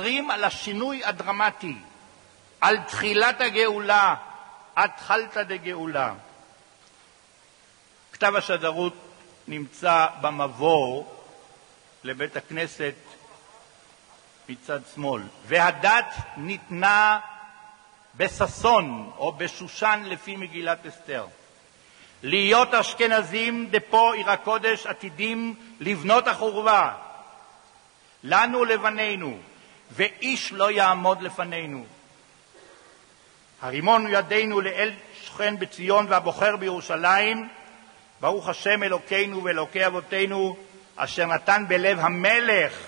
מדברים על השינוי הדרמטי, על תחילת הגאולה, התחלתא דגאולה. כתב השדרות נמצא במבוא לבית הכנסת מצד שמאל, והדת ניתנה בססון או בשושן לפי מגילת אסתר. להיות אשכנזים דפו עיר הקודש עתידים לבנות החורבה, לנו לבנינו, ואיש לא יעמוד לפנינו. הרימון ידינו לאל שכן בציון והבוחר בירושלים, ברוך השם אלוקינו ואלוקי אבותינו, אשר נתן בלב המלך.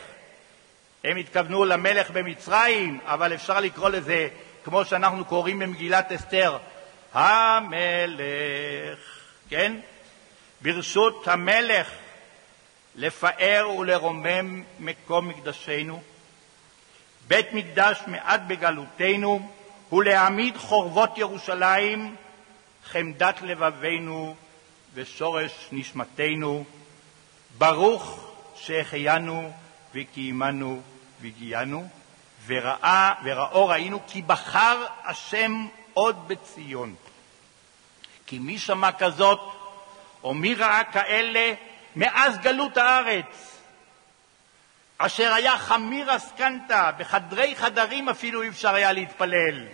הם התכוונו למלך במצרים, אבל אפשר לקרוא לזה, כמו שאנחנו קוראים במגילת אסתר, המלך, כן? ברשות המלך לפאר ולרומם מקום מקדשנו, בית מקדש מעט בגלותנו, ולהעמיד חורבות ירושלים, חמדת לבבינו ושורש נשמתנו. ברוך שהחיינו וקיימנו והגיינו, וראו ראינו כי בחר השם עוד בציון. כי מי שמע כזאת או מי ראה כאלה מאז גלות הארץ, אשר היה חמיר הסקנטה, בחדרי חדרים אפילו אי אפשר היה להתפלל.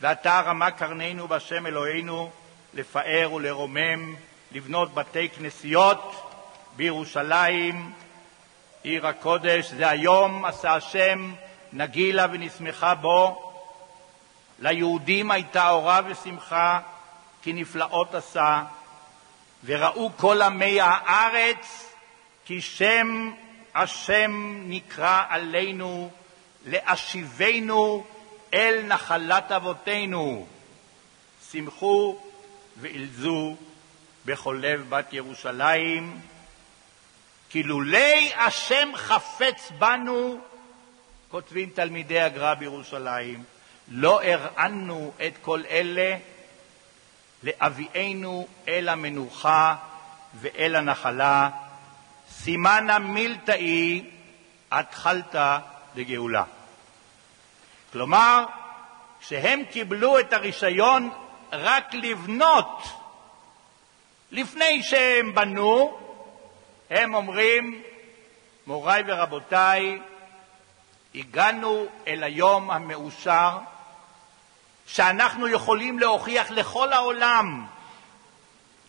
ועתה רמה קרננו בהשם אלוהינו לפאר ולרומם, לבנות בתי כנסיות בירושלים עיר הקודש. זה היום עשה השם נגילה ונשמחה בו. ליהודים הייתה אורה ושמחה, כי נפלאות עשה, וראו כל עמי הארץ כי שם השם נקרא עלינו, להשיבנו אל נחלת אבותינו. שמחו ואילזו בכל לב בת ירושלים, כי לולי השם חפץ בנו, כותבים תלמידי הגר"א בירושלים, לא הראינו את כל אלה לאבינו אל המנוחה ואל הנחלה, סימנה מילתאי התחלתא דגאולה. כלומר, כשהם קיבלו את הרישיון רק לבנות, לפני שהם בנו, הם אומרים, מוריי ורבותיי, הגענו אל היום המאושר, שאנחנו יכולים להוכיח לכל העולם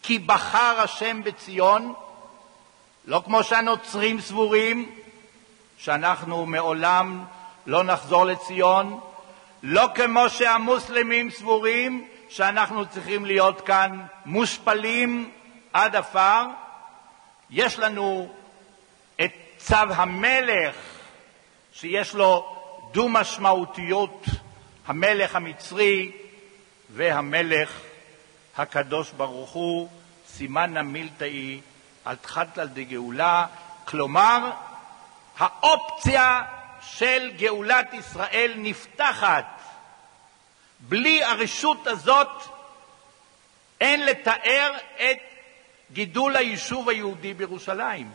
כי בחר השם בציון, לא כמו שהנוצרים סבורים שאנחנו מעולם לא נחזור לציון, לא כמו שהמוסלמים סבורים שאנחנו צריכים להיות כאן מושפלים עד עפר. יש לנו את צו המלך שיש לו דו משמעותיות, המלך המצרי והמלך הקדוש ברוך הוא, סימנה מילתאי התחלתא דגאולה. כלומר, האופציה של גאולת ישראל נפתחת. בלי הרשות הזאת אין לתאר את גידול היישוב היהודי בירושלים.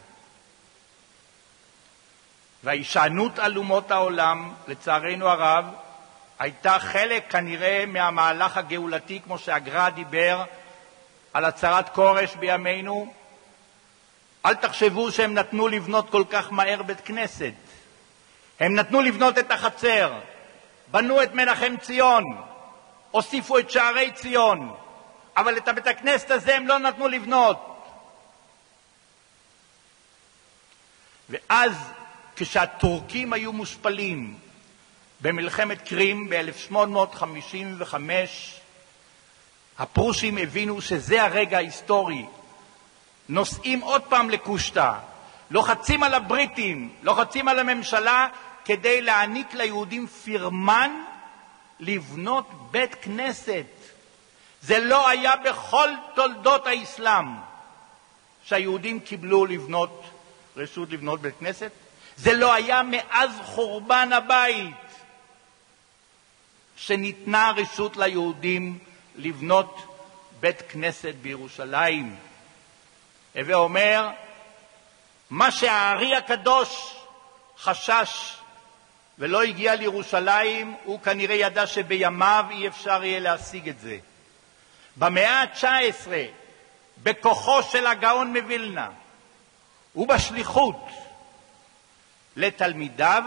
וההישענות על אומות העולם, לצערנו הרב, הייתה חלק כנראה מהמהלך הגאולתי, כמו שהגר"א דיבר על הצהרת כורש בימינו. אל תחשבו שהם נתנו לבנות כל כך מהר בית כנסת. הם נתנו לבנות את החצר, בנו את מנחם ציון, הוסיפו את שערי ציון, אבל את בית הכנסת הזה הם לא נתנו לבנות. ואז כשהטורקים היו מושפלים במלחמת קרים ב-1855, הפרושים הבינו שזה הרגע ההיסטורי. נוסעים עוד פעם לקושטא, לוחצים על הבריטים, לוחצים על הממשלה, כדי להעניק ליהודים פירמן לבנות בית כנסת. זה לא היה בכל תולדות האסלאם שהיהודים קיבלו רשות לבנות בית כנסת. זה לא היה מאז חורבן הבית שניתנה רשות ליהודים לבנות בית כנסת בירושלים. הווה אומר, מה שהארי הקדוש חשש ולא הגיע לירושלים, הוא כנראה ידע שבימיו אי אפשר יהיה להשיג את זה. במאה ה-19, בכוחו של הגאון מווילנה, ובשליחות לתלמידיו,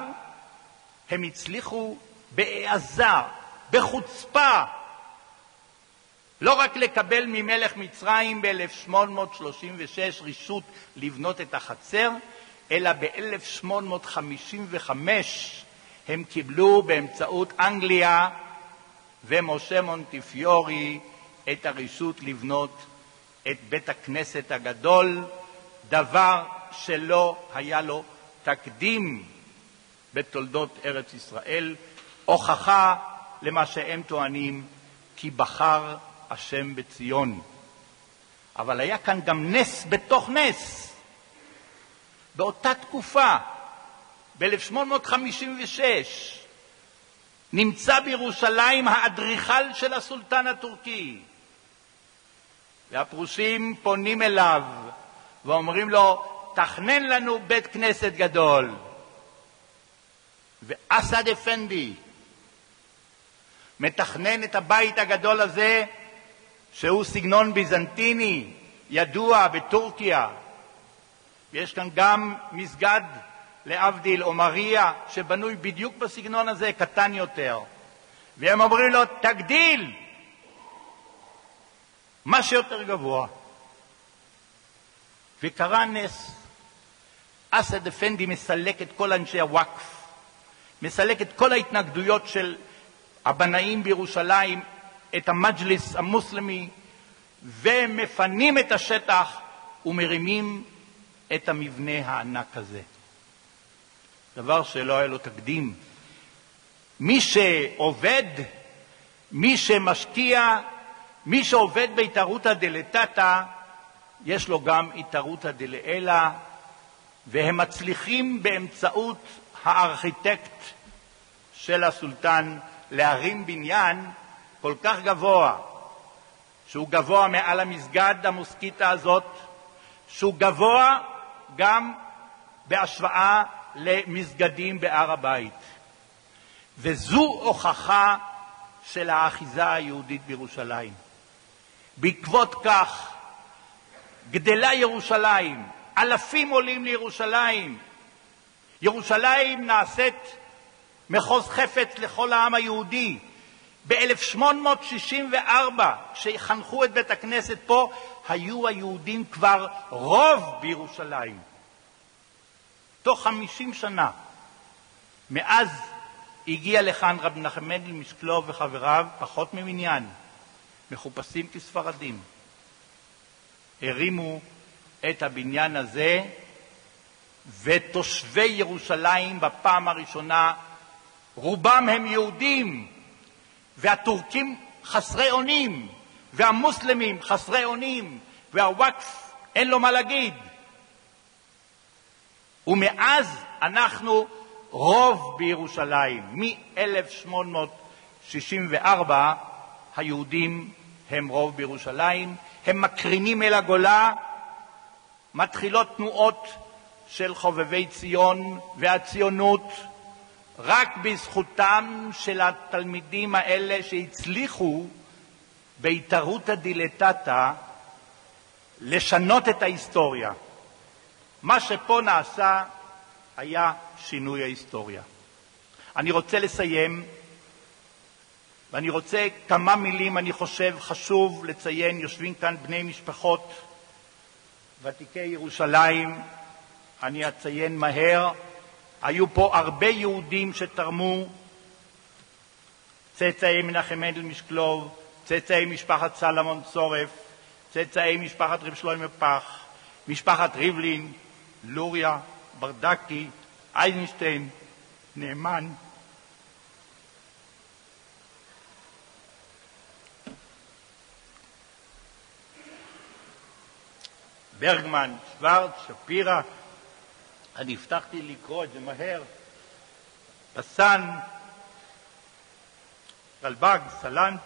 הם הצליחו בהעזה, בחוצפה, לא רק לקבל ממלך מצרים ב-1836 רשות לבנות את החצר, אלא ב-1855 הם קיבלו באמצעות אנגליה ומשה מונטיפיורי את הרשות לבנות את בית הכנסת הגדול, דבר שלא היה לו תקדים בתולדות ארץ ישראל, הוכחה למה שהם טוענים, כי בחר השם בציון. אבל היה כאן גם נס בתוך נס. באותה תקופה, ב-1856, נמצא בירושלים האדריכל של הסולטן הטורקי. והפרושים פונים אליו ואומרים לו, תכנן לנו בית כנסת גדול. ואסד אפנדי מתכנן את הבית הגדול הזה, שהוא סגנון ביזנטיני ידוע בטורקיה. יש כאן גם מסגד להבדיל או מריה שבנוי בדיוק בסגנון הזה, קטן יותר. והם אומרים לו, תגדיל מה שיותר גבוה. וקרה נס. אסד אפנדי מסלק את כל אנשי הוואקף, מסלק את כל ההתנגדויות של הבנאים בירושלים, את המג'ליס המוסלמי, ומפנים את השטח ומרימים את המבנה הענק הזה. דבר שלא היה לו תקדים. מי שעובד, מי שמשקיע, מי שעובד בהתערותא דלתתא, יש לו גם התערותא דלעילא, והם מצליחים באמצעות הארכיטקט של הסולטן להרים בניין כל כך גבוה, שהוא גבוה מעל המסגד המוסקיטה הזאת, שהוא גבוה גם בהשוואה למסגדים בהר הבית. וזו הוכחה של האחיזה היהודית בירושלים. בעקבות כך גדלה ירושלים, אלפים עולים לירושלים. ירושלים נעשית מחוז חפץ לכל העם היהודי. ב-1864, כשחנכו את בית הכנסת פה, היו היהודים כבר רוב בירושלים. תוך 50 שנה. מאז הגיע לכאן רב מנחם מנדל משקלוב וחבריו, פחות ממניין, מחופשים כספרדים. הרימו את הבניין הזה, ותושבי ירושלים בפעם הראשונה, רובם הם יהודים, והטורקים חסרי אונים, והמוסלמים חסרי אונים, והוואקף אין לו מה להגיד. ומאז אנחנו רוב בירושלים. מ-1864 היהודים הם רוב בירושלים, הם מקרינים אל הגולה, מתחילות תנועות של חובבי ציון והציונות, רק בזכותם של התלמידים האלה שהצליחו בהתערותא דילתתא לשנות את ההיסטוריה. מה שפה נעשה היה שינוי ההיסטוריה. אני רוצה לסיים, ואני רוצה כמה מילים, אני חושב חשוב לציין, יושבים כאן בני משפחות ותיקי ירושלים, אני אציין מהר, היו פה הרבה יהודים שתרמו, צאצאי מנחם מנדל משקלוב, צאצאי משפחת סלמון צורף, צאצאי משפחת רב שלמה פח, משפחת ריבלין, לוריה, ברדקי, איינשטיין, נאמן. ברגמן, שוורץ, שפירא, אני הבטחתי לקרוא את זה מהר, פסן, רלב"ג, סלנט,